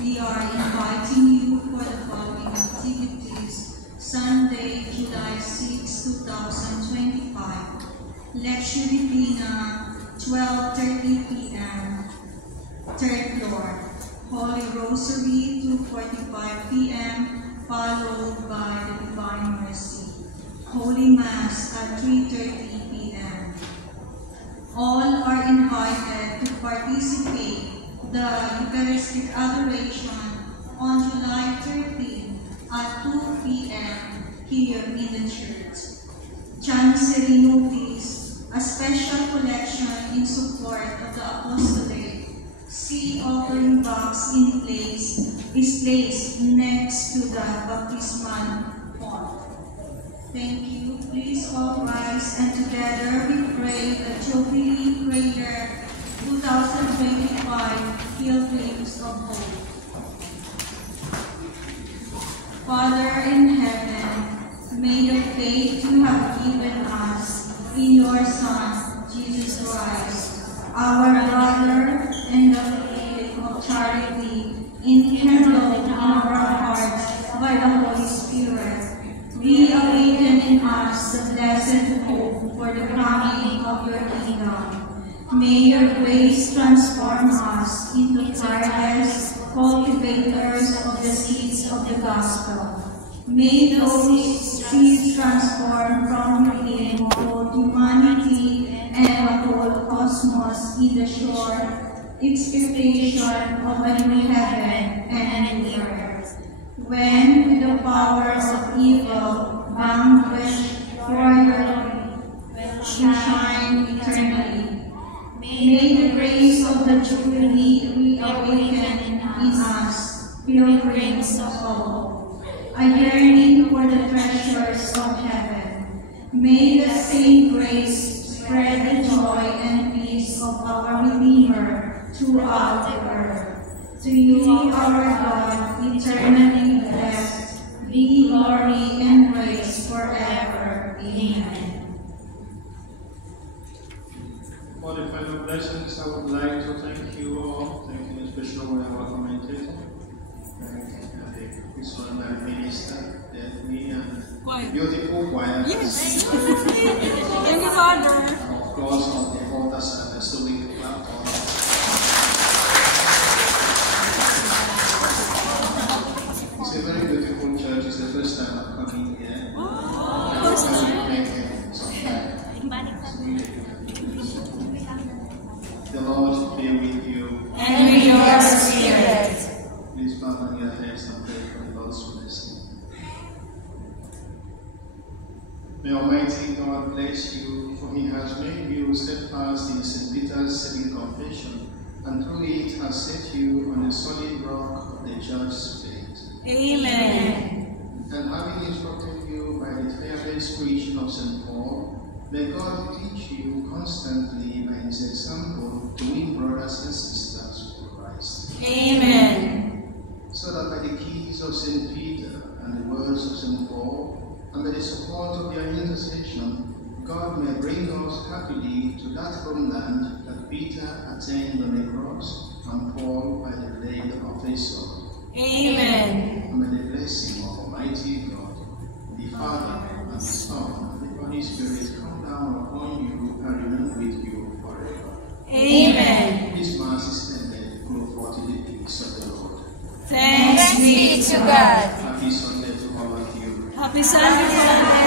We are inviting you for the following activities. Sunday, July 6, 2025. Lecture Divina, 12:30 p.m. Third floor. Holy Rosary, 2:45 p.m. followed by the Divine Mercy. Holy Mass at 3:30 p.m. All are invited to participate the Eucharistic Adoration on July 13 at 2 p.m. here in the church. Chancery notice, a special collection in support of the apostolate. See offering box is placed next to the baptismal font. Thank you. Please all rise and together we pray the Jubilee Prayer 2025 Pilgrims of Hope. Father in heaven, may the faith you have given us in your Son, Jesus Christ, our brother, and the faith of charity, enkindled in our hearts by the Holy Spirit, reawaken in us the blessed hope for the coming of your kingdom. May your grace transform us into tireless cultivators of the seeds of the gospel. May those seeds transform from within both humanity and the whole cosmos in the sure expectation of a new heaven and a new earth, when with the powers of evil vanquished for your glory, will shine eternally. May the grace of the Jubilee reawaken in us, pilgrims of hope, a yearning for the treasures of heaven. May the same grace spread the joy and peace of our Redeemer throughout the earth. To you, our God, eternally blessed, be glory and praise forever. Amen. For the final blessings, I would like to thank you all. Thank you, especially our commentator, the Christian minister, me, and beautiful choir. Yes! Thank you, Father. Of course, on the altar service, so we can clap on. It's a very beautiful church. It's the first time I'm coming here. First time. The Lord be with you. And with your spirit. Please bow down your heads and pray for the Lord's mercy. May Almighty God bless you, for He has made you steadfast in St. Peter's saving confession, and through it has set you on a solid rock of the church's faith. Amen. And having instructed you by the fearless preaching of St. Paul, may God teach you constantly by His example to win brothers and sisters for Christ. Amen. So that by the keys of St. Peter and the words of St. Paul, and by the support of their intercession, God may bring us happily to that homeland that Peter attained on the cross, and Paul by the blade of his sword. Amen. And may the blessing of Almighty God, the Father, and the Son, and the Holy Spirit come down upon you and remain with you forever. Amen. This Mass is ended. Go forth in the peace of the Lord. Thanks be to God. Happy Sunday to all of you. Happy Sunday.